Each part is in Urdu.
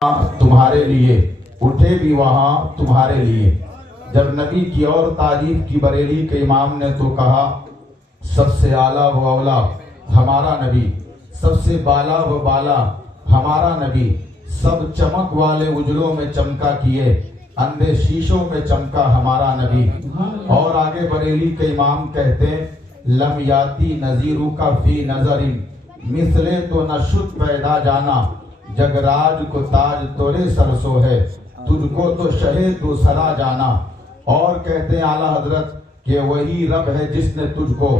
تمہارے لیے اٹھے بھی وہاں تمہارے لیے۔ جب نبی کی اور تعریف کی بریلی کے امام نے تو کہا سب سے اعلیٰ و اولا ہمارا نبی، سب سے بالا و بالا ہمارا نبی، سب چمک والے اجلوں میں چمکا کیے اندھے شیشوں میں چمکا ہمارا نبی۔ اور آگے بریلی کے امام کہتے ہیں لم یاتی نذیرو کا فی نظر مثلے تو نہ شد پیدا جانا، جگراج کو تاج تورے سرسو ہے تجھ کو تو شہے دوسرا جانا۔ اور کہتے ہیں اعلیٰ حضرت کہ وہی رب ہے جس نے تجھ کو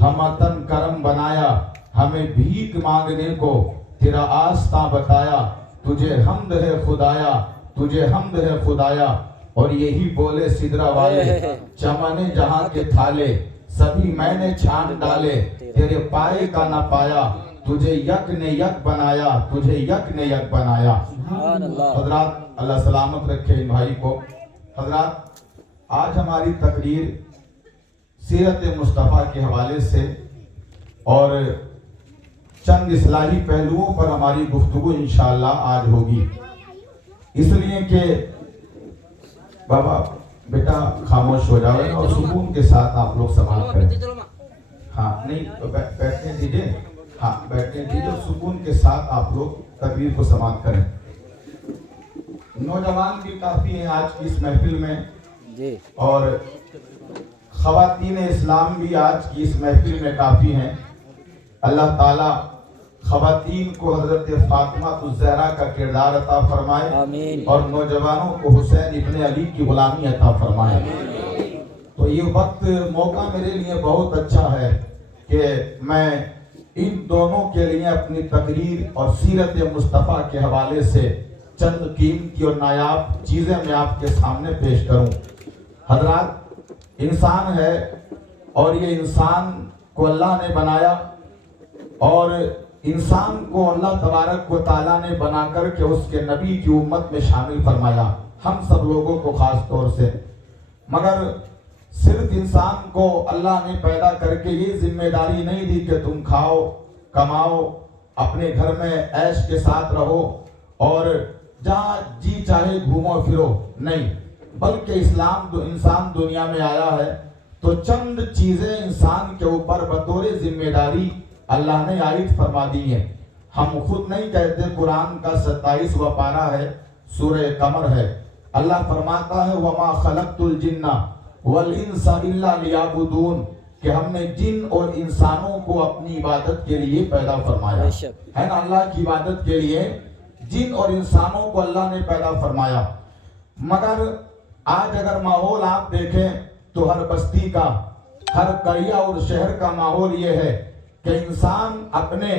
ہمتن کرم بنایا، ہمیں بھیک مانگنے کو تیرا آستاں بتایا، تجھے حمد ہے خدایا، تجھے حمد ہے خدایا۔ اور یہی بولے سدرا والے چمن جہاں کے تھالے سبھی میں نے چھان ڈالے، تیرے پائے کا نہ پایا، تجھے یک نے یک بنایا، تجھے یک نے یک بنایا۔ حضرات اللہ سلامت رکھے ان بھائی کو۔ حضرات آج ہماری تقریر سیرت مصطفیٰ کے حوالے سے اور چند اصلاحی پہلوؤں پر ہماری گفتگو انشاءاللہ آج ہوگی، اس لیے کہ بابا بیٹا خاموش ہو جاؤ اور سکون کے ساتھ آپ لوگ سماعت کریں۔ ہاں نہیں بیٹھنے دیجئے، ہاں بیٹھنے دیجئے اور سکون کے ساتھ آپ لوگ تقریر کو سماعت کریں۔ نوجوان بھی کافی ہیں آج کی اس محفل میں اور خواتین اسلام بھی آج کی اس محفل میں کافی ہیں۔ اللہ تعالیٰ خواتین کو حضرت فاطمہ الزہرا کا کردار عطا فرمائے اور نوجوانوں کو حسین ابن علی کی غلامی عطا فرمائے۔ تو یہ وقت موقع میرے لیے بہت اچھا ہے کہ میں ان دونوں کے لیے اپنی تقریر اور سیرت مصطفیٰ کے حوالے سے چند قیمتی اور نایاب چیزیں میں آپ کے سامنے پیش کروں۔ حضرات انسان ہے اور یہ انسان کو اللہ نے بنایا اور انسان کو اللہ تبارک و تعالیٰ نے بنا کر کے اس کے نبی کی امت میں شامل فرمایا، ہم سب لوگوں کو خاص طور سے۔ مگر صرف انسان کو اللہ نے پیدا کر کے یہ ذمہ داری نہیں دی کہ تم کھاؤ کماؤ اپنے گھر میں عیش کے ساتھ رہو اور جہاں جی چاہے گھومو پھرو، نہیں، بلکہ اسلام انسان دنیا میں آیا ہے تو چند چیزیں انسان کے اوپر بطور ذمہ داری اللہ نے عائد فرما دی ہیں۔ ہم خود نہیں کہتے، قرآن کا 27واں پارہ ہے، سورہ قمر ہے، اللہ فرماتا ہے وَمَا خَلَقْتُ الْجِنَّ وَالْإِنسَ إِلَّا لِيَعْبُدُونَ کہ ہم نے جن اور انسانوں کو اپنی عبادت کے لیے پیدا فرمایا ہے نا، اللہ کی عبادت کے لیے جن اور انسانوں کو اللہ نے پیدا فرمایا۔ مگر آج اگر ماحول آپ دیکھیں تو ہر بستی کا، ہر قریہ اور شہر کا ماحول یہ ہے کہ انسان اپنے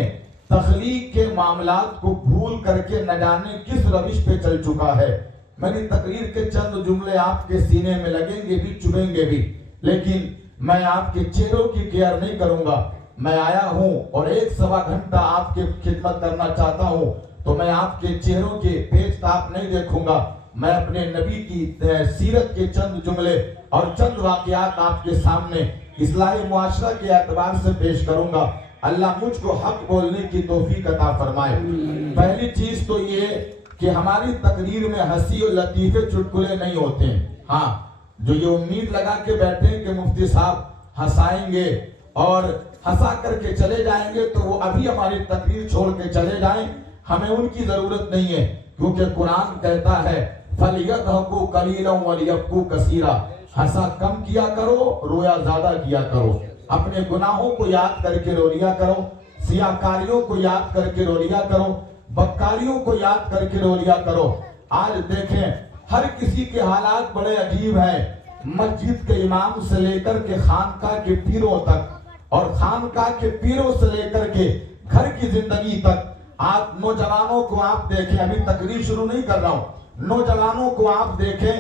تخلیق کے معاملات کو بھول کر کے نہ جانے کس روش پہ چل چکا ہے۔ میری تقریر کے چند جملے آپ کے سینے میں لگیں گے بھی، چبھیں گے بھی، لیکن میں آپ کے چہروں کی کیئر نہیں کروں گا۔ میں آیا ہوں اور 1.25 گھنٹہ آپ کی خدمت کرنا چاہتا ہوں تو میں آپ کے چہروں کے پیچ تاپ نہیں دیکھوں گا، میں اپنے نبی کی سیرت کے چند جملے اور چند واقعات آپ کے سامنے اصلاح معاشرہ کے اعتبار سے پیش کروں گا۔ اللہ مجھ کو حق بولنے کی توفیق عطا فرمائے۔ پہلی چیز تو یہ کہ ہماری تقریر میں ہنسی اور لطیفے چٹکلے نہیں ہوتے ہیں۔ ہاں جو یہ امید لگا کے بیٹھے ہیں کہ مفتی صاحب ہنسائیں گے اور ہنسا کر کے چلے جائیں گے تو وہ ابھی ہماری تقریر چھوڑ کے چلے جائیں، ہمیں ان کی ضرورت نہیں ہے، کیونکہ قرآن کہتا ہے فَلْيَضْحَكُوا قَلِيلًا وَلْيَبْكُوا كَثِيرًا ہنسا کم کیا کرو، رویا زیادہ کیا کرو، اپنے گناہوں کو یاد کر کے رو لیا کرو، سیاہکاریوں کو یاد کر کے رو لیا کرو، بدکاریوں کو یاد کر کے رو لیا کرو۔ آج دیکھیں ہر کسی کے حالات بڑے عجیب ہیں، مسجد کے امام سے لے کر کے خانقاہ کے پیروں تک اور خانقاہ کے پیروں سے لے کر کے گھر کی زندگی تک۔ آپ نوجوانوں کو آپ دیکھیں، ابھی تقریر شروع نہیں کر رہا ہوں، نوجوانوں کو آپ دیکھیں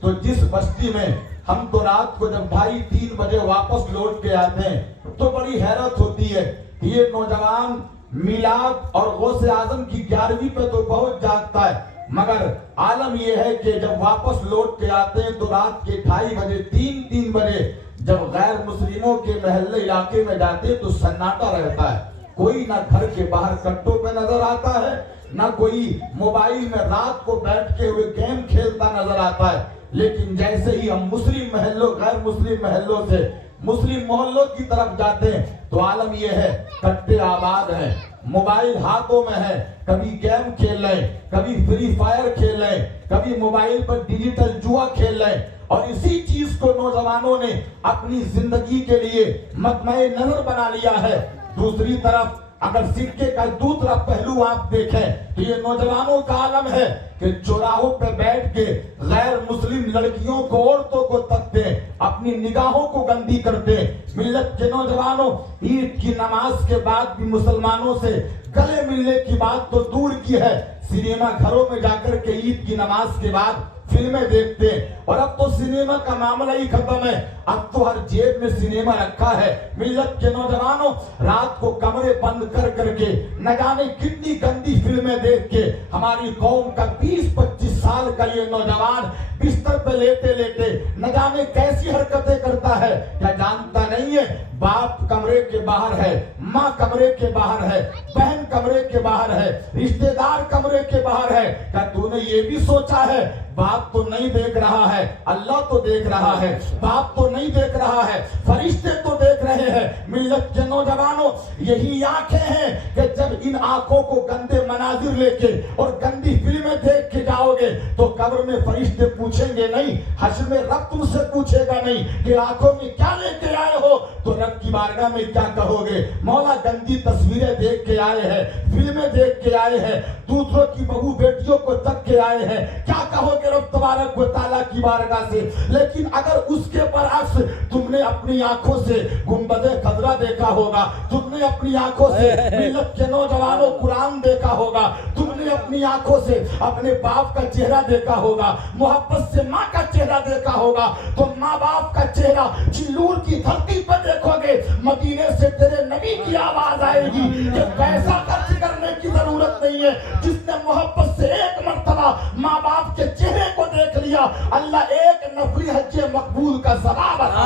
تو جس بستی میں ہم تو رات کو جب 2:30-3 بجے واپس لوٹ کے آتے ہیں تو بڑی حیرت ہوتی ہے کہ یہ نوجوان میلاد اور غوث اعظم کی 11ویں پہ تو بہت جاگتا ہے، مگر عالم یہ ہے کہ جب واپس لوٹ کے آتے ہیں تو رات کے 2:30 بجے 3 بجے جب غیر مسلموں کے محلے علاقے میں جاتے ہیں تو سناٹا رہتا ہے، کوئی نہ گھر کے باہر کٹوں پہ نظر آتا ہے، نہ کوئی موبائل میں رات کو بیٹھ کے ہوئے گیم کھیلتا نظر آتا ہے. لیکن جیسے ہی ہم مسلم محلوں غیر مسلم محلوں سے مسلم محلوں کی طرف جاتے ہیں تو عالم یہ ہے کٹے آباد ہیں, موبائل ہاتھوں میں ہے, کبھی گیم کھیل رہے, کبھی فری فائر کھیل رہے, کبھی موبائل پر ڈیجیٹل جوا کھیل رہے, اور اسی چیز کو نوجوانوں نے اپنی زندگی کے لیے مطمع نظر بنا لیا ہے. دوسری طرف اگر سکے کا دوسرا پہلو آپ دیکھیں تو یہ نوجوانوں کا عالم ہے کہ چوراہوں پہ بیٹھ کے غیر مسلم لڑکیوں کو عورتوں کو تکتے, اپنی نگاہوں کو گندی کرتے. ملت کے نوجوانوں عید کی نماز کے بعد بھی مسلمانوں سے گلے ملنے کی بات تو دور کی ہے, سنیما گھروں میں جا کر کے عید کی نماز کے بعد فلمیں دیکھتے ہیں. اور اب تو سنیما کا معاملہ ہی ختم ہے, اب تو ہر جیب میں سنیما رکھا ہے. ملت کے نوجوانوں رات کو کمرے بند کر کر کے نہ جانے کتنی گندی فلمیں دیکھ کے ہماری قوم کا 20-25 سال کا یہ نوجوان بستر پہ لیتے لیتے نہ جانے کیسی حرکتیں کرتا ہے. کیا جانتا نہیں ہے باپ کمرے کے باہر ہے, ماں کمرے کے باہر ہے, بہن کمرے کے باہر ہے, رشتہ دار کمرے کے باہر ہے. کیا تو نے یہ بھی سوچا ہے باپ تو نہیں دیکھ رہا ہے, اللہ تو دیکھ رہا ہے. باپ تو نہیں دیکھ رہا ہے, فرشتے تو دیکھ رہے ہیں. ملت کے نوجوانوں یہی آنکھیں ہیں کہ جب ان آنکھوں کو گندے مناظر لے کے اور گندی فلمیں دیکھ کے جاؤ گے تو قبر میں فرشتے پوچھیں گے نہیں, حشر میں رب تم سے پوچھے گا نہیں کہ آنکھوں میں کیا لے کے آئے ہو, تو رب کی بارگاہ میں کیا کہو گے؟ مولا گندی تصویریں دیکھ کے آئے ہیں, فلمیں دیکھ کے آئے ہیں, دوسروں کی بہو بیٹیوں کو تک کے آئے ہیں, کیا کہو گے رب تبارک و تعالیٰ کی بارگاہ سے؟ لیکن اگر اس کے برعکس تم نے اپنی آنکھوں سے گنبد خضرا دیکھا ہوگا, تم نے اپنی آنکھوں سے ملت کے نوجوانوں قرآن دیکھا ہوگا, تم نے اپنی آنکھوں سے اپنے باپ کا چہرہ دیکھا ہوگا, محبت سے ماں کا چہرہ دیکھا ہوگا, تو ماں باپ کا چہرہ چلور کی دھرتی پر دیکھو گے, مدینے سے تیرے نبی کی آواز آئے گی کہ پیسہ خرچ کرنے کی ضرورت نہیں ہے. جس نے محبت سے ایک مرتبہ ماں باپ کے چہرے کو دیکھ لیا, اللہ ایک نفلی حج مقبول کا ثواب عطا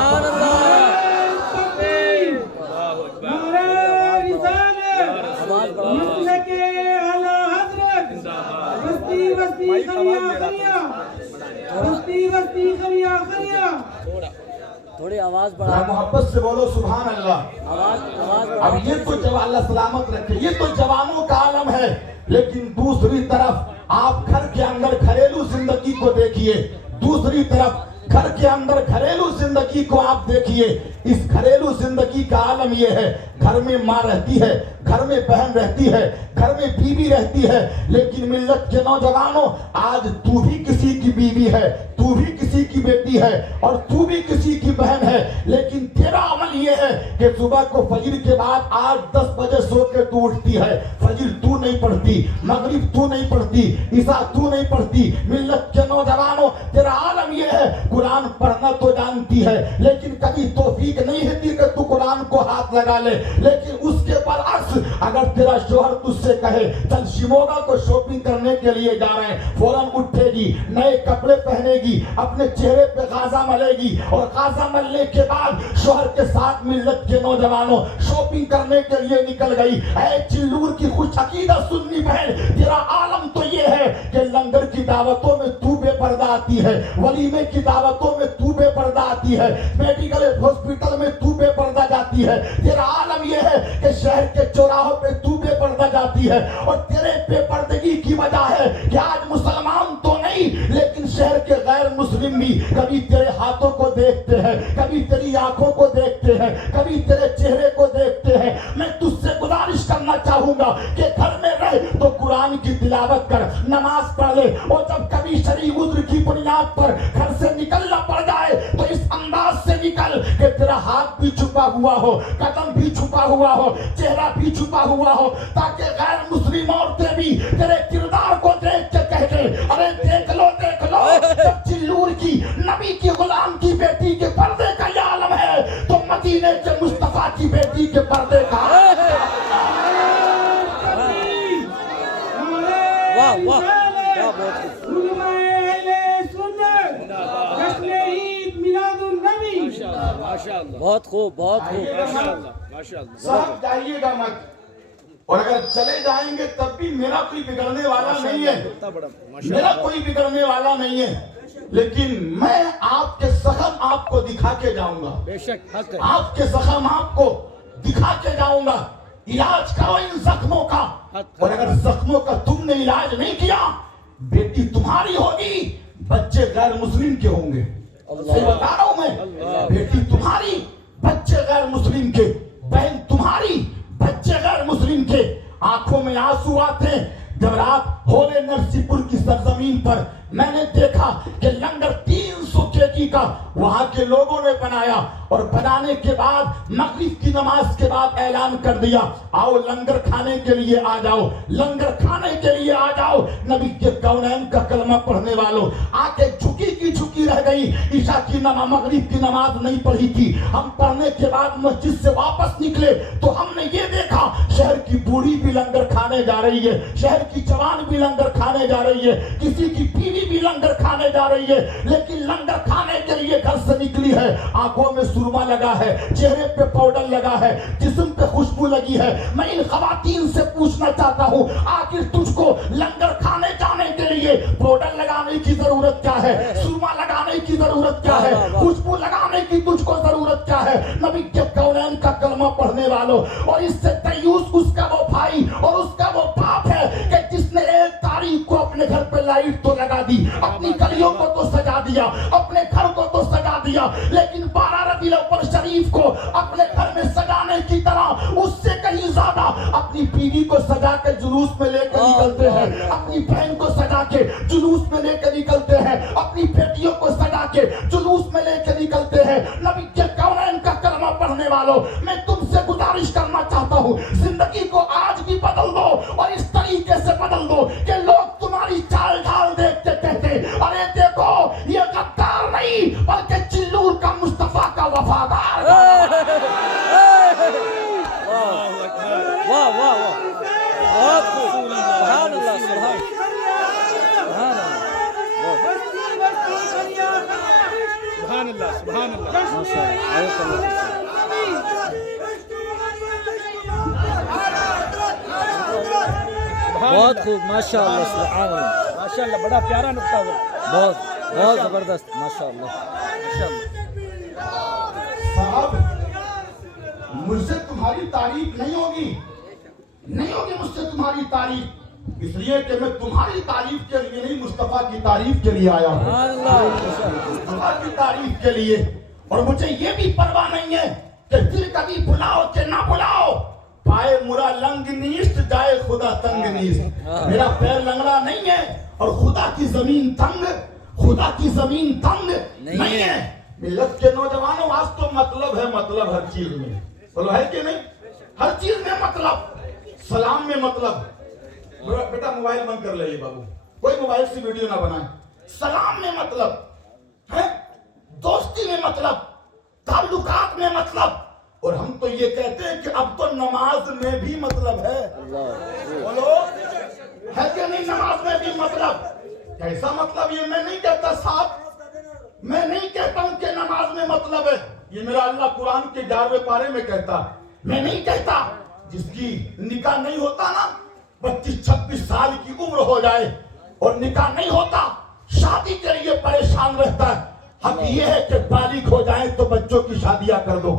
تھوڑی آواز بڑھا, محبت سے بولو سبحان اللہ. اب یہ تو جب اللہ سلامت رکھے, یہ تو جوانوں کا عالم ہے. لیکن دوسری طرف آپ گھر کے اندر گھریلو زندگی کو دیکھیے, دوسری طرف گھر کے اندر گھریلو زندگی کو آپ دیکھیے. اس گھریلو زندگی کا عالم یہ ہے, گھر میں ماں رہتی ہے, گھر میں بہن رہتی ہے, گھر میں بیوی رہتی ہے, لیکن ملت کے نوجوانوں آج تو بھی کسی کی بیوی ہے, تو بھی کسی کی بیٹی ہے, اور تو بھی کسی کی بہن ہے. لیکن تیرا عمل یہ ہے کہ صبح کو فجر کے بعد 8-10 بجے سو کے تو اٹھتی ہے, فجر تو نہیں پڑھتی, مغرب تو نہیں پڑھتی, عشاء تو نہیں پڑھتی. ملت کے نوجوانوں تیرا عالم یہ ہے قرآن پڑھنا تو جانتی ہے, لیکن کبھی توفیق نہیں ہوتی کہ تو قرآن کو ہاتھ لگا لے. لیکن اس کے برعکس اگر تیرا شوہر تجھ سے کہے چل شموگا کو شاپنگ کرنے کے لیے جا رہے ہیں, فوراً اٹھے گی, نئے کپڑے پہنے گی, اپنے چہرے پہ غازہ ملے گی, اور غازہ ملنے کے بعد شوہر کے ساتھ ملت کے نوجوانوں شاپنگ کرنے کے لیے نکل گئی. اے چلور کی خوش عقیدہ سنی بہن, تیرا عالم تو یہ ہے کہ لنگر کی دعوتوں میں تو بے پردہ آتی ہے, ولیمے کی دعوتوں میں تو بے پردہ آتی ہے, میڈیکل ہاسپٹل میں تو بے پردہ جاتی ہے. تیرا عالم یہ ہے کہ شہر کے چوراہوں پہ تو بے پردہ جاتی ہے, اور تیرے بے پردگی کی وجہ ہے کہ آج مسلمان تو نہیں لیکن شہر کے غیر مسلم بھی کبھی تیرے ہاتھوں کو دیکھتے ہیں, کبھی تیری آنکھوں کو دیکھتے ہیں, کبھی تیرے چہرے کو دیکھتے ہیں. میں تجھ سے گزارش کرنا چاہوں گا کہ گھر میں رہ تو قرآن کی تلاوت کر, نماز پڑھ لے, اور جب کبھی شرعی عذر کی بنیاد پر گھر سے نکلنا پڑ جائے تو اس انداز سے نکل کہ تیرا ہاتھ بھی چھپا ہوا ہو, قدم بھی چھپا ہوا ہو, چہرہ بھی چھپا ہوا ہو, تاکہ غیر مسلم عورتیں بھی تیرے کردار کو دیکھ کے کہہ دیں ارے دیکھ لو جب چلور کی نبی کی غلام کی بیٹی کے پردے کا یہ عالم ہے تو مدینے کے مصطفیٰ کی بیٹی کے پردے کا. واہ واہ کیا بات ہے. بہت خوب, بہت خوب, صاحب جائیے گا مت, اور اگر چلے جائیں گے تب بھی میرا کوئی بگڑنے والا نہیں ہے، میرا کوئی بگڑنے والا نہیں ہے، لیکن میں آپ کے زخم آپ کو دکھا کے جاؤں گا، بے شک حق ہے. آپ کے زخم آپ کو دکھا کے جاؤں گا. علاج کرو ان زخموں کا، اور اگر زخموں کا تم نے علاج نہیں کیا، بیٹی تمہاری ہوگی، بچے غیر مسلم کے ہوں گے. صحیح بتا رہا ہوں میں، بیٹی تمہاری، بچے غیر مسلم کے، بہن تمہاری، بچے غیر مسلم کے. آنکھوں میں آنسو آتے جب رات ہولے نرسی پور کی سرزمین پر میں نے دیکھا کہ لنگر 300 کیجی کا وہاں کے لوگوں نے بنایا، اور بنانے کے بعد مغرب کی نماز کے بعد اعلان کر دیا آؤ لنگر کھانے کے لیے آ جاؤ، لنگر کھانے کے لیے آ جاؤ. نبی کے کونین کا کلمہ پڑھنے والوں آنکھیں جھکی کی جھکی رہ گئی. عشاء کی نماز مغرب کی نماز نہیں پڑھی تھی. ہم پڑھنے کے بعد مسجد سے واپس نکلے تو ہم نے یہ دیکھا شہر کی بوڑھی بھی لنگر کھانے جا رہی ہے، شہر کی جوان بھی لنگر کھانے جا رہی ہے، کسی کی بیوی بھی لنگر کھانے جا رہی ہے. لیکن لنگر کھانے کے لیے گھر سے نکلی ہے، آنکھوں میں سرما لگا ہے، چہرے پہ پاؤڈر لگا ہے، جسم پہ خوشبو لگی ہے. میں ان خواتین سے پوچھنا چاہتا ہوں آخر تجھ کو لنگر کھانے جانے کے لیے پاؤڈر لگانے کی ضرورت کیا ہے، سرما لگانے کی ضرورت کیا ہے، خوشبو لگانے کی تجھ کو ضرورت کیا ہے؟ نبی کے کونین کا کلمہ پڑھنے والوں، اور اس سے دیوس اس کا وہ بھائی اور اس کا وہ باپ ہے کہ جس نے ایک تاریخ کو اپنے گھر پہ لائٹ تو لگا دی، اپنی گلیوں کو تو سجا دیا، اپنے گھر کو تو سجا دیا، لیکن 12 ربیع الاول شریف کو اپنے گھر میں سجانے کی طرح اس سے کہیں زیادہ اپنی بیوی کو سجا کے جلوس میں لے کے نکلتے ہیں، اپنی بہن کو سجا کے جلوس میں لے کے نکلتے ہیں، اپنی بیٹیوں کو سجا کے جلوس میں لے کے نکلتے ہیں. نبی کے کونین کا کلمہ پڑھنے والوں، میں تم سے گزارش کرنا چاہتا ہوں زندگی کو آج بھی بدل دو، اور اس طریقے سے بدل دو کہ لوگ تمہاری چال ڈھال دیکھ کے کہتے ارے دیکھو یہ غدار نہیں بلکہ چلور کا مصطفیٰ کا وفادار. واہ واہ واہ، بہت خوب، سبحان اللہ، سبحان اللہ، سبحان اللہ. بہت خوب، ماشاء اللہ، سبحان اللہ، ماشاء اللہ، بڑا پیارا نقطہ ہے، بہت بہت زبردست، ماشاء اللہ، ماشاء اللہ. صاحب مجھ سے تمہاری تعریف نہیں ہوگی، نہیں ہوگی مجھ سے تمہاری تعریف، اس لیے کہ میں تمہاری تعریف کے لیے نہیں، مصطفیٰ کی تعریف کے لیے آیا ہوں، مصطفیٰ کی تعریف کے لیے. اور مجھے یہ بھی پرواہ نہیں ہے کہ پھر کبھی بلاؤ کہ نہ بلاؤ، پائے مرا لنگ نیست جائے خدا تنگ نیست. میرا پیر لنگڑا نہیں ہے اور خدا کی زمین تنگ، خدا کی زمین تنگ نہیں ہے. ملت کے نوجوانوں آج تو مطلب ہے، مطلب ہر چیز میں، بولو ہے کہ نہیں؟ ہر چیز میں مطلب، سلام میں مطلب. بیٹا موبائل بند کر لئیے بابو، کوئی موبائل سے ویڈیو نہ بنائے. سلام میں مطلب ہے، دوستی میں مطلب، تعلقات میں مطلب. اور ہم تو یہ کہتے ہیں کہ اب تو نماز میں بھی مطلب ہے. بولو ہے کہ نہیں؟ نماز میں بھی مطلب. کیسا مطلب؟ یہ میں نہیں کہتا صاحب، میں نہیں کہتا ہوں کہ نماز میں مطلب ہے، یہ میرا اللہ قرآن کے 11ویں پارے میں کہتا. میں نہیں کہتا جس کی نکاح نہیں ہوتا نا، 25-26 سال کی عمر ہو جائے اور نکاح نہیں ہوتا، شادی کے لیے پریشان رہتا ہے. حق یہ ہے کہ بالغ ہو جائیں تو بچوں کی شادیاں کر دو.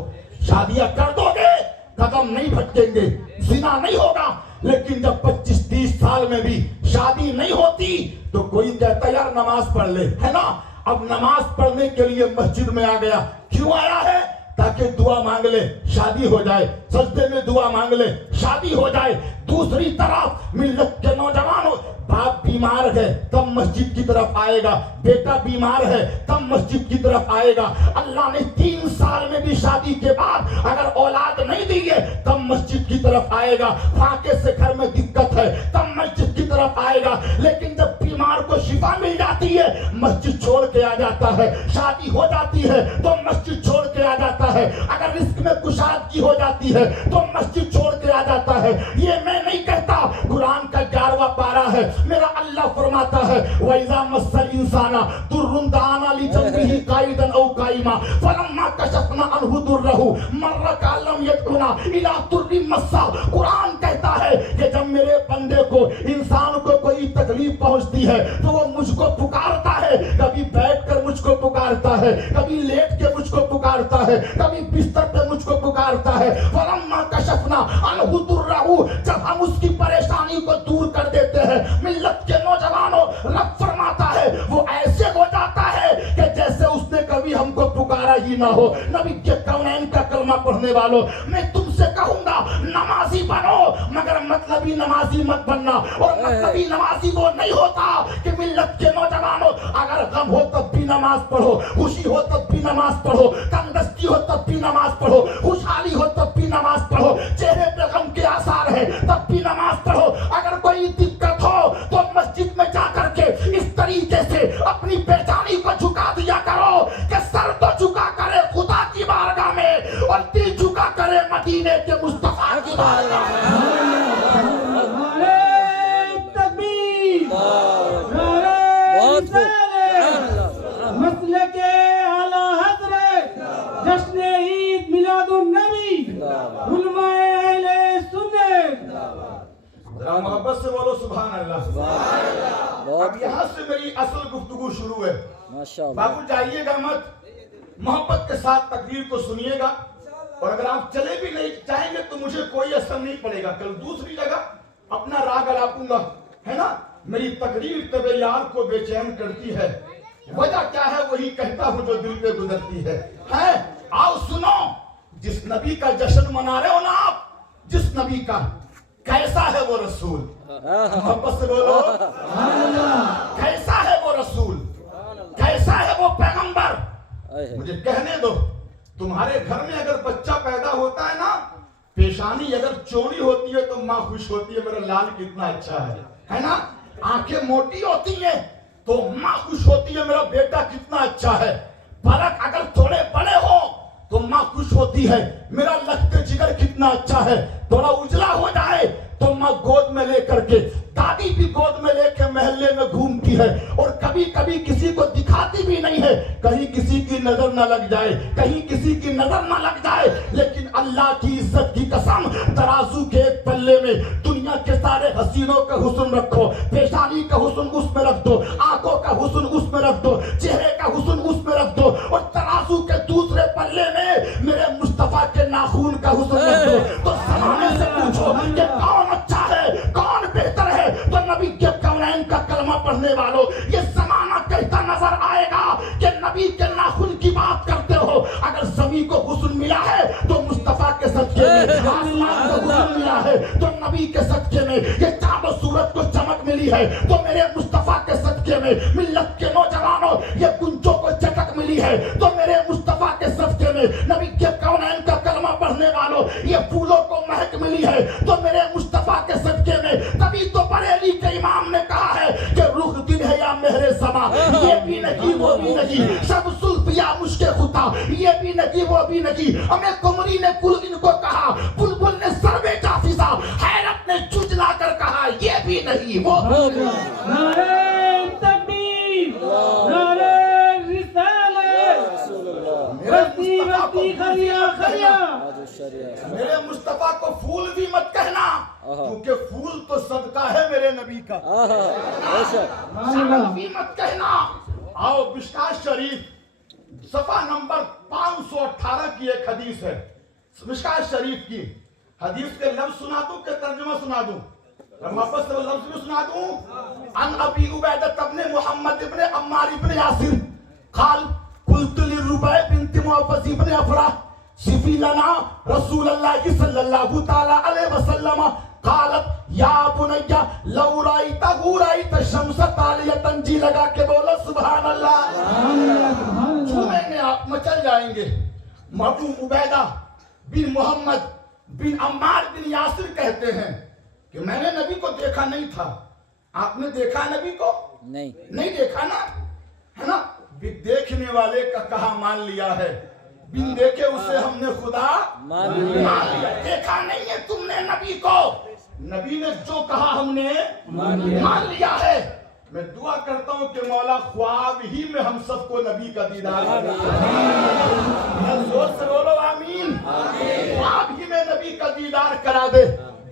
شادیاں کر دو گے قدم نہیں بھٹکیں گے، زنا نہیں ہوگا. لیکن جب 25-30 سال میں بھی شادی نہیں ہوتی تو کوئی کہتا یار نماز پڑھ لے، ہے نا. اب نماز پڑھنے کے لیے مسجد میں آ گیا، کیوں آیا ہے؟ تاکہ دعا مانگ لے شادی ہو جائے، سجدے میں دعا مانگ لے شادی ہو جائے. دوسری طرف ملت کے نوجوانوں، باپ بیمار ہے تب مسجد کی طرف آئے گا، بیٹا بیمار ہے تب مسجد کی طرف آئے گا. اللہ نے 3 سال میں بھی شادی کے بعد اگر اولاد نہیں دی ہے تب مسجد کی طرف آئے گا. فاقے سے گھر میں دقت ہے تب مسجد کی طرف آئے گا. لیکن جب بیمار بیمار کو شفا مل جاتی ہے مسجد چھوڑ کے آ جاتا ہے, شادی ہو جاتی ہے تو مسجد چھوڑ کے آ جاتا ہے, اگر رزق میں کشادگی ہو جاتی ہے تو مسجد چھوڑ کے آ جاتا ہے. یہ میں نہیں کہتا, قرآن کا 11واں پارہ ہے, میرا اللہ فرماتا ہے وَإِذَا مَسَّ الْإِنسَانَ ضُرٌّ دَعَانَا لِجَنبِهِ قَاعِدًا أَوْ قَائِمًا فَلَمَّا كَشَفْنَا عَنْهُ ضُرَّهُ مَرَّ كَأَن لَّمْ يَدْعُنَا إِلَىٰ ضُرٍّ مَّسَّهُ. قرآن کہتا ہے کہ جب میرے بندے کو, انسان کو کوئی تکلیف پہنچتی ہے تو وہ مجھ کو پکارتا ہے, کبھی بیٹھ کر مجھ کو پکارتا ہے, کبھی لیٹ کے مجھ کو پکارتا ہے, کبھی بستر پہ مجھ کو پکارتا ہے. فَلَمَّا كَشَفْنَا عَنْهُ ضُرَّهُ, جب ہم اس کی پریشانی کو دور کر دیتے ہیں, ملت کے نوجوانوں, رب فرماتا ہے وہ ایسے ہو جاتا ہے کہ جیسے اس نے کبھی ہم کو پکارا ہی نہ ہو. نبی کے کونین کا کلمہ پڑھنے والوں, میں تم سے کہوں گا نمازی بنو, مگر مطلبی نمازی مت بننا. اور مطلبی نمازی وہ نہیں ہوتا کہ ملت کے نوجوانوں اگر غم ہو تب بھی نماز پڑھو, خوشی ہو تب بھی نماز پڑھو, تندرستی ہو تب بھی نماز پڑھو, خوشحالی ہو تب بھی نماز پڑھو, چہرے پہ غم کے آثار ہے تب بھی نماز پڑھو. اگر کوئی دقت ہو تو مسجد میں جا کر کے اس طریقے سے اپنی پیشانی کو جھکا دیا کرو کہ سر تو جھکا کرے خدا کی بارگاہ میں اور دل جھکا کرے مدینے کے مصطفیٰ کی بارگاہ میں. مسلک اعلی حضرت جشن عید میلاد النبی علماء اہل سنت. ذرا محبت سے بولو سبحان اللہ. اب یہاں سے میری اصل گفتگو شروع ہے. بابو جائیے گا مت, محبت کے ساتھ تقریر کو سنیے گا, اور اگر آپ چلے بھی نہیں چاہیں گے تو مجھے کوئی اثر نہیں پڑے گا. کل دوسری جگہ اپنا راگ الاپوں گا, ہے نا. میری تقریر طب یار کو بے چین کرتی ہے, وجہ کیا ہے وہی کہتا ہوں جو دل پہ گزرتی ہے. آؤ سنو, جس نبی کا جشن منا رہے ہو نا آپ, جس نبی کا, کیسا ہے وہ رسول. محبت سے بولو کیسا ہے وہ رسول, کیسا ہے وہ پیغمبر. مجھے کہنے دو, تمہارے گھر میں اگر بچہ پیدا ہوتا ہے نا, پیشانی اگر چوڑی ہوتی ہے تو ماں خوش ہوتی ہے, میرا لال کتنا اچھا ہے نا. آنکھیں موٹی ہوتی ہیں تو ماں خوش ہوتی ہے, میرا بیٹا کتنا اچھا ہے. پلک اگر تھوڑے بڑے ہو تو ماں خوش ہوتی ہے, میرا لخت جگر کتنا اچھا ہے. تھوڑا اجلا ہو جائے تو ماں گود میں لے کر کے, دادی بھی گود میں لے کے محلے میں گھومتی ہے, اور کبھی کبھی کسی کو دکھاتی بھی نہیں ہے, کہیں کسی کی نظر نہ لگ جائے, کہیں کسی کی نظر نہ لگ جائے. لیکن اللہ کی عزت کی قسم, ترازو کے ایک پلے میں دنیا کے سارے حسینوں کا حسن رکھو, پیشانی کا حسن اس میں رکھ دو, آنکھوں کا حسن اس میں رکھ دو, چہرے کا حسن اس میں رکھ دو, اور ترازو کے دوسرے پلے میں میرے مصطفیٰ کے ناخون کا حسن رکھ دو. تو زمانے سے پوچھو کہ کون اچھا ہے, کون بہتر ہے, تو نبی کے کونین کا کلمہ پڑھنے والوں, یہ زمانہ کہتا نظر آئے گا کہ نبی کے ناخن کی بات کرتے ہو. اگر زمین کو حسن ملا ہے تو مصطفیٰ کے صدقے میں, آسمان کو حسن ملا ہے تو نبی کے صدقے میں, یہ چاند و سورج کو چمک ملی ہے تو میرے مصطفیٰ کے صدقے میں, ملت کے نوجوانوں یہ گنجوں کو چٹک ملی ہے تو میرے مصطفیٰ کے صدقے میں, نبی کے کونین کا کلمہ پڑھنے والوں یہ پھولوں کو مہک ملی ہے تو میرے مصطفیٰ کے صدقے میں. تبھی تو بریلی کے امام نے کہا ہے کہ رخ دن ہے یا مہر سما, یہ بھی نہیں وہ بھی نہیں, شب سلف یا مشک خطا, یہ بھی نہیں وہ بھی نہیں. ہمیں قمری نے کل ان کو کہا, بلبل نے سر میں جافزا, حیرت نے جھجلا کر کہا یہ بھی نہیں وہ بھی نہیں. نعرہ تکبیر, نعرہ رسالت, بستی بستی خریا خریا. میرے مصطفیٰ کو پھول بھی مت کہنا, کیونکہ پھول تو صدقہ ہے میرے نبی کا. شامل بھی مت کہنا. آؤ مشکات شریف صفحہ نمبر 518 کی ایک حدیث ہے, مشکات شریف کی حدیث کے لفظ سنا دوں کہ ترجمہ سنا دوں؟ محبت سے لفظ بھی سنا دوں. ان ابی عبیدہ ابن محمد ابن عمار ابن یاسر قال قلت للربیع بنت معوذ ابن افرا صفی لنا رسول اللہ صلی اللہ تعالی علیہ وسلم قالت یا بنیا لو رائتہ رائت الشمس طالیہ. جی لگا کے بولو سبحان اللہ. جھومیں گے آپ, مچل جائیں گے. ابو عبیدہ بن محمد بن عمار بن یاسر کہتے ہیں کہ میں نے نبی کو دیکھا نہیں تھا. آپ نے دیکھا نبی کو؟ نہیں دیکھا نا, ہے نا. دیکھنے والے کا کہا مان لیا ہے, بن دیکھے اسے ہم نے خدا مان لیا. دیکھا نہیں ہے تم نے نبی کو, نبی نے جو کہا ہم نے مان لیا ہے. میں دعا کرتا ہوں کہ مولا خواب ہی میں ہم سب کو نبی کا دیدار کرے. زور سے بولو آمین. خواب ہی میں نبی کا دیدار کرا دے.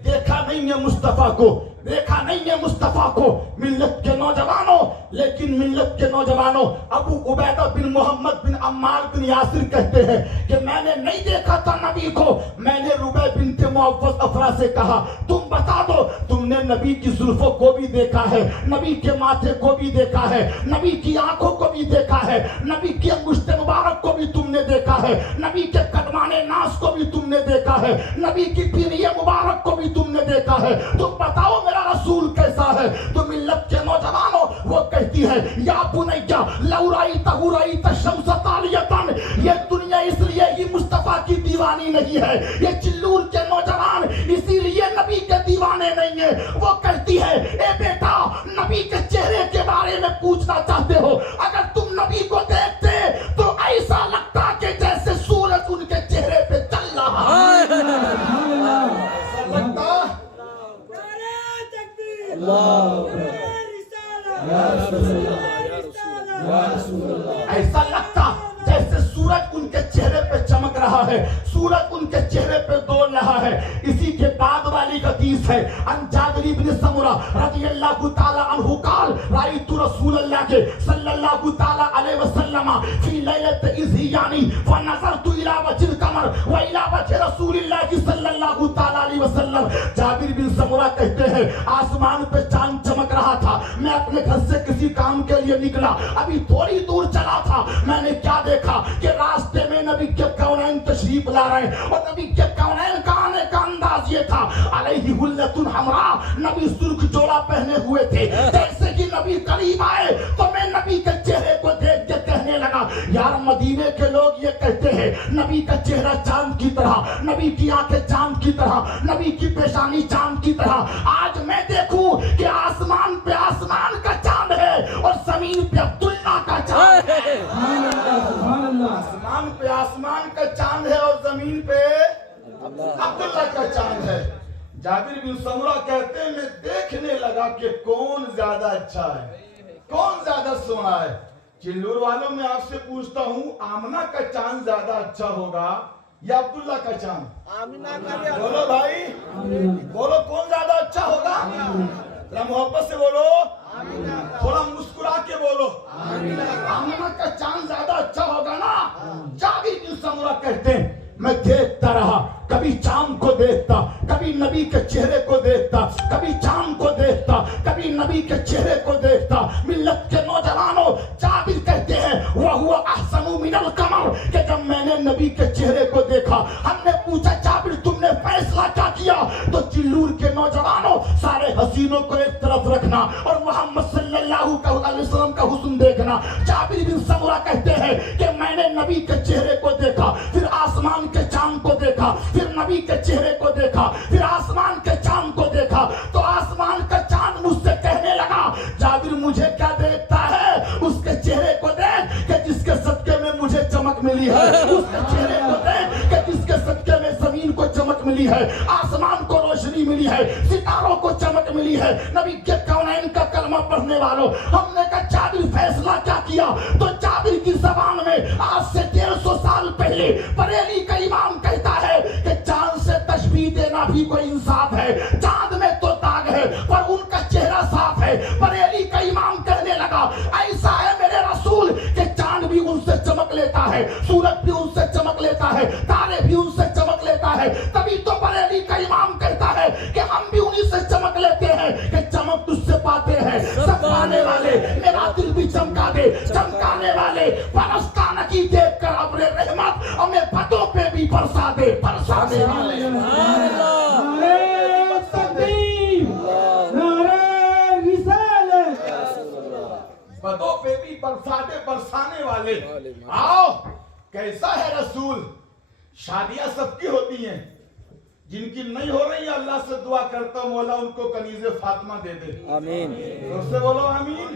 دیکھا نہیں ہے مصطفیٰ کو, دیکھا نہیں ہے مصطفیٰ کو ملت کے نوجوانوں, لیکن ملت کے نوجوانوں ابو عبیدہ بن محمد بن عمار بن یاسر کہتے ہیں کہ میں نے نہیں دیکھا تھا نبی کو. میں نے ربیع بنت معوذ افرا سے کہا تم بتا دو تم نے نبی کی زلفوں کو بھی دیکھا ہے, نبی کے ماتھے کو بھی دیکھا ہے, نبی کی آنکھوں کو بھی دیکھا ہے, نبی کی انگشت مبارک کو بھی تم نے دیکھا ہے, نبی کے قدمان ناس کو بھی تم نے دیکھا ہے, نبی کی پیر مبارک کو بھی تم نے دیکھا ہے. تم بتاؤ میرا رسول کیسا ہے؟ تو ملت کے نوجوانوں وہ کہتی ہے یا بنیا لو رأیتہ رأیت الشمس طالیۃ. یہ دنیا اس لیے ہی مصطفیٰ کی دیوانی نہیں ہے, یہ چلور کے نوجوان اسی لیے نبی کے دیوانے نہیں ہیں. وہ کہتی ہے اے بیٹا نبی کے چہرے کے بارے میں پوچھنا چاہتے ہو, اگر تم نبی کو دیکھتے تو ایسا لگتا کہ جیسے سورج ان کے چہرے پہ چل رہا ہے. ایسا لگتا جیسے سورج ان کے چہرے پہ چمک رہا ہے, سورج ان کے چہرے پہ دوڑ رہا ہے. اسی کے بعد والی حدیث ہے ان جابر بن سمرہ رضی اللہ تعالی عنہ قال رأیت رسول اللہ صلی اللہ تعالی علیہ وسلم فی لیلۃ اذیانی فنظرت الی وجه القمر والی وجه رسول اللہ صلی اللہ تعالی علیہ وسلم. جابر بن سمرہ کہتے ہیں آسمان پہ چاند چمک رہا تھا, میں اپنے گھر سے کسی کام کے لیے نکلا, ابھی تھوڑی دور چلا تھا, میں نے کیا دیکھا کہ راستے میں نبی کے کونین تشریف لا رہے ہیں, اور نبی کے کونین کا آنے کا انداز یہ تھا علیہ حلۃ حمراء, نبی سرخ جوڑا پہنے ہوئے تھے. جیسے کہ نبی قریب آئے تو میں نبی کے چہرے کو دیکھ کے کہنے لگا یار مدینے کے لوگ یہ کہتے ہیں نبی کا چہرہ چاند کی طرح, نبی کی آنکھیں چاند کی طرح, نبی کی پیشانی چاند کی طرح. آج میں دیکھوں کہ آسمان پہ آسمان کا چاند ہے اور زمین پہ عبداللہ کا چاند ہے. آسمان پہ آسمان کا چاند ہے اور زمین پہ عبداللہ کا چاند ہے. جابر بن سمرہ کہتے ہیں میں دیکھنے لگا کہ کون زیادہ اچھا ہے, کون زیادہ سونا ہے. چلور والوں میں آپ سے پوچھتا ہوں آمنہ کا چاند زیادہ اچھا ہوگا یا عبداللہ کا چاند؟ بولو بھائی, بولو کون زیادہ اچھا ہوگا؟ ذرا محبت سے بولو, تھوڑا مسکرا کے بولو. آمنہ کا چاند زیادہ اچھا ہوگا نا. جابر بن سمرہ کہتے ہیں میں دیکھتا رہا, کبھی چاند کو دیکھتا, کبھی نبی کے چہرے کو دیکھتا, کبھی چاند کو دیکھتا, کبھی نبی کے چہرے کو دیکھتا. ملت کے نوجوانوں جابر کہتے ہیں وَهُوَ أَحْسَنُ مِنَ الْقَمَرِ, کہ جب میں نے نبی کے چہرے کو دیکھا, ہم نے پوچھا جابر تم نے فیصلہ کیا کیا؟ تو چلور کے نوجوانوں سارے حسینوں کو ایک طرف رکھنا اور محمد صلی اللہ علیہ وسلم کا حسن دیکھنا. جابر بن سمرہ کہتے ہیں کہ میں نے نبی کے چہرے کو دیکھا, پھر آسمان کے چاند کو دیکھا, پھر نبی کے چہرے کو دیکھا, پھر آسمان کے چاند کو دیکھا. تو آسمان کا چاند مجھ سے کہنے لگا جابر مجھے کیا دیکھتا ہے؟ اس کے چہرے کو دیکھ کہ جس کے صدقے میں مجھے چمک ملی ہے, اس کے چہرے کو دیکھ کہ جس کے صدقے میں زمین کو چمک ملی ہے, آسمان کو روشنی ملی ہے, ستاروں کو چمک ملی ہے. نبی کے کونین کا کلمہ پڑھنے والوں, ہم نے کہا جابر فیصلہ کیا کیا؟ تو جابر کی زبان میں آج سے 150 سال پہلے بریلی کا امام کہتا ہے کہ چاند سے تشبیہ دینا بھی کوئی انصاف ہے, چاند میں تو داغ ہے پر ان کا چہرہ صاف ہے. بریلی کا امام کہنے لگا ایسا ہے میرے رسول کہ چاند بھی ان سے چمک لیتا ہے, سورج بھی ان سے چمک لیتا ہے, تارے بھی ان سے چمک لیتا ہے. تبھی تو بریلی کا امام کہتا ہے کہ ہم بھی انہی سے چمک لیتے ہیں کہ چمک تجھ سے پاتے ہیں سب پانے والے. میرا دل بھی چمکا دے, چمکانے والے پرستانہ کی دیکھ کر ابر رحمت ہمیں پتوں پہ بھی برسا دے, برسانے والے. نعرہ تکبیر, نعرہ رسالت, پتوں پہ بھی برسا دے, برسانے والے. آؤ کیسا ہے رسول. شادیاں سب کی ہوتی ہیں, جن کی نہیں ہو رہی ہیں اللہ سے دعا کرتا ہوں مولا ان کو کنیز فاطمہ دے دے. آمین. سے بولو آمین.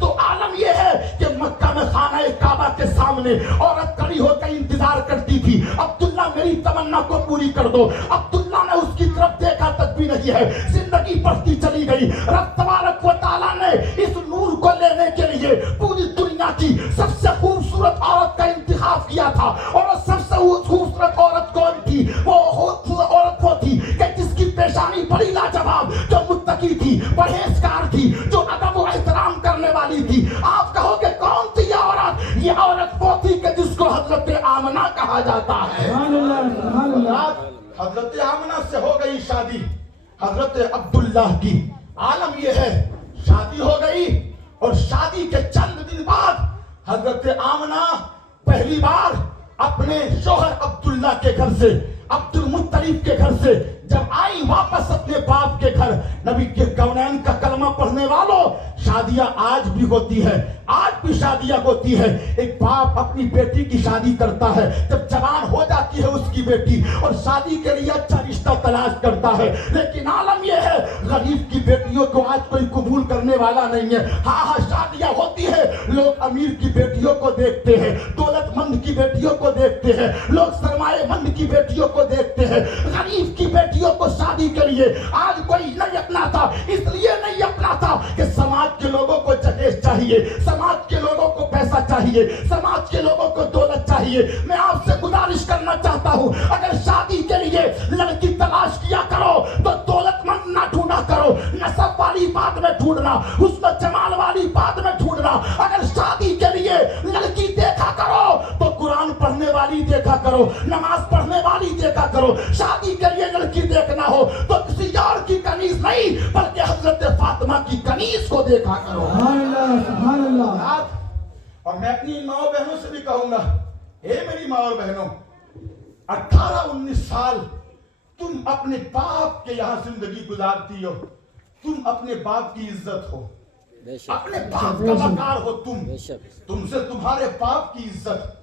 تو عالم یہ ہے کہ مکہ میں خانہ کعبہ کے سامنے عورت کھڑی ہو کر انتظار کرتی تھی، عبداللہ میری تمنا کو پوری کر دو. عبداللہ نے اس کی طرف دیکھا تک بھی نہیں ہے، زندگی بڑھتی چلی گئی. رب تبارک و تعالیٰ نے اس نور کو لینے کے لیے پوری دنیا کی سب سے خوبصورت عورت کا انتخاب کیا تھا. اور سب سے خوبصورت عورت کون تھی؟ وہ عورت وہ تھی کہ جس کی پیشانی بڑی لاجواب، جو متقی تھی، پرہیزگار تھی، جو ادب و احترام کرنے والی تھی. آپ کہو کہ کون تھی یہ عورت؟ یہ عورت وہ تھی کہ جس کو حضرت آمنہ کہا جاتا ہے. حضرت آمنہ سے ہو گئی شادی حضرت عبداللہ کی. عالم یہ ہے شادی ہو گئی اور شادی کے چند دن بعد حضرت آمنہ پہلی بار اپنے شوہر عبداللہ کے گھر سے، عبد المطلب کے گھر سے جب آئی واپس اپنے باپ کے گھر. نبی کے کونین کا کلمہ پڑھنے والوں، شادیاں آج بھی ہوتی ہے، آج بھی شادیاں ہوتی ہے. ایک باپ اپنی بیٹی کی شادی کرتا ہے جب جوان ہو جاتی ہے اس کی بیٹی، اور شادی کے لیے اچھا رشتہ تلاش کرتا ہے. لیکن عالم یہ ہے غریب کی بیٹیوں کو آج کوئی قبول کرنے والا نہیں ہے. ہاں شادیاں ہوتی ہے، لوگ امیر کی بیٹیوں کو دیکھتے ہیں، دولت مند کی بیٹیوں کو دیکھتے ہیں، لوگ سرمایہ مند کی بیٹیوں کو دیکھتے ہیں. غریب کی بیٹیوں کو شادی کے لیے آج کوئی نہیں اپناتا. اس لیے نہیں اپناتا کہ سماج کے لوگوں کو جہیز چاہیے، سماج کے لوگوں کو پیسہ چاہیے، سماج کے لوگوں کو دولت چاہیے. میں آپ سے گزارش کرنا چاہتا ہوں، اگر شادی کے لیے لڑکی تلاش کیا کرو تو دولت مند نہ ڈھونڈا کرو، نسب والی بات میں ڈھونڈنا، حسن جمال والی بات میں ڈھونڈنا. اگر شادی کے لیے لڑکی دیکھا کرو تو قرآن پڑھنے والی دیکھا کرو، نماز پڑھنے والی دیکھا کرو. شادی کے لیے لڑکی دیکھنا ہو تو کسی اور کی کنیز نہیں بلکہ حضرت فاطمہ کی کنیز کو دیکھا کرو. سبحان اللہ. اور میں اپنی ماں بہنوں سے بھی کہوں گا، اے میری ماں اور بہنوں، 18-19 سال تم اپنے باپ کے یہاں زندگی گزارتی ہو. تم اپنے باپ کی عزت ہو، اپنے باپ کا وقار ہو. تم سے تمہارے باپ کی عزت،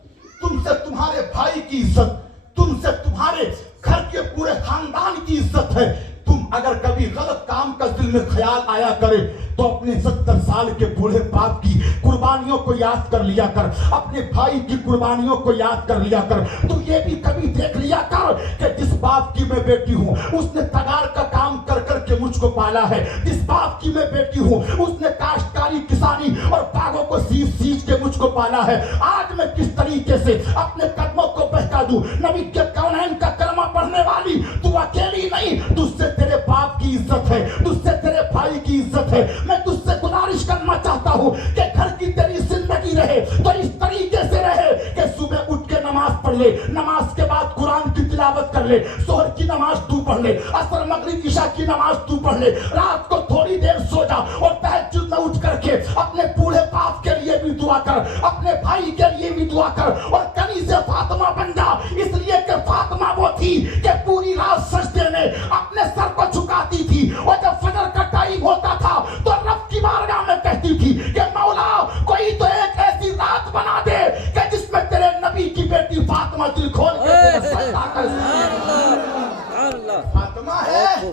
تم سے تمہارے بھائی کی عزت، تم سے تمہارے گھر کے پورے خاندان کی عزت ہے. تم اگر کبھی غلط کام کا دل میں خیال آیا کرے تو اپنے 70 سال کے بوڑھے باپ کی قربانیوں کو یاد کر لیا کر، اپنے بھائی کی قربانیوں کو یاد کر لیا کر. تو یہ بھی کبھی دیکھ لیا کر کہ جس باپ کی میں بیٹی ہوں اس نے تگار کا کام کر کر کے مجھ کو پالا ہے، جس باپ کی میں بیٹی ہوں اس نے کاشتکاری کسانی اور باغوں کو سیچ کے مجھ کو پالا ہے. آج میں کس طریقے سے اپنے قدموں کو بہکا دوں. نبی کے کونین کا کلمہ پڑھنے والی تو اکیلی نہیں، تجھ سے تیرے باپ کی عزت ہے، تجھ سے تیرے بھائی کی عزت ہے. میں تجھ سے گزارش کرنا چاہتا ہوں کہ گھر کی تیری زندگی رہے تو اس طریقے سے رہے کہ صبح اٹھ کے نماز پڑھ لے، نماز کے بعد قرآن کی تلاوت کر لے، ظہر کی نماز تو پڑھ لے، عصر مغرب عشاء کی نماز تو پڑھ لے، رات کو تھوڑی دیر سو جا اور تہجد میں اٹھ کر کے اپنے بوڑھے باپ کے لیے بھی دعا کر، اپنے بھائی کے لیے بھی دعا کر اور کنیز فاطمہ بن جا. اس لیے کہ فاطمہ وہ تھی کہ پوری رات سجدے میں اپنے سر کو جھکاتی تھی، اور جب فجر کا ٹائم ہوتا تھا تو رب کی بارگاہ میں کہتی تھی کہ مولا کوئی تو ایک ایسی رات بنا دے کہ جس میں تیرے نبی کی بیٹی فاطمہ دل کھول کے تیرے سجدہ کر سکے. فاطمہ ہے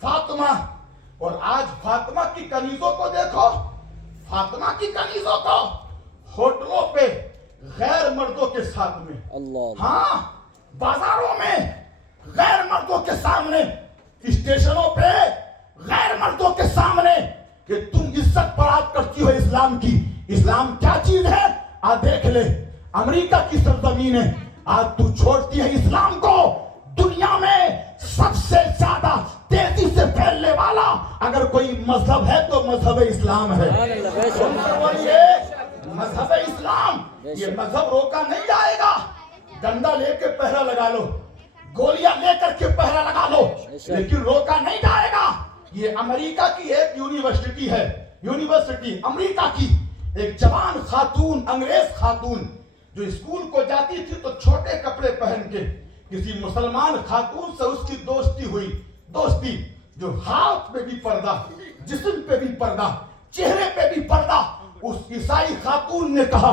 فاطمہ. اور آج فاطمہ کی کنیزوں کو دیکھو، فاطمہ کی کنیزوں کو ہوٹلوں پہ غیر مردوں کے ساتھ میں، ہاں بازاروں میں غیر مردوں کے سامنے، اسٹیشنوں پہ غیر مردوں کے سامنے، کہ تم عزت پراد کرتی ہو اسلام کی. اسلام کیا چیز ہے آج دیکھ لے. امریکہ کی سرزمین ہے، آج تو چھوڑتی ہے اسلام کو. دنیا میں سب سے زیادہ تیزی سے پھیلنے والا اگر کوئی مذہب ہے تو مذہب اسلام ہے. مذہب اسلام، یہ مذہب روکا نہیں جائے گا. ڈنڈا لے کے پہرا لگا لو، گولیاں لے کر کے پہرا لگا لو، لیکن روکا نہیں جائے گا. یہ امریکہ کی ایک یونیورسٹی ہے، یونیورسٹی امریکہ کی. ایک جوان خاتون، انگریز خاتون جو اسکول کو جاتی تھی تو چھوٹے کپڑے پہن کے کسی مسلمان خاتون سے اس کی دوستی ہوئی. دوستی جو ہاتھ پہ بھی پردہ، جسم پہ بھی پردہ، چہرے پہ بھی پردہ. اس عیسائی خاتون نے کہا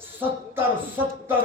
70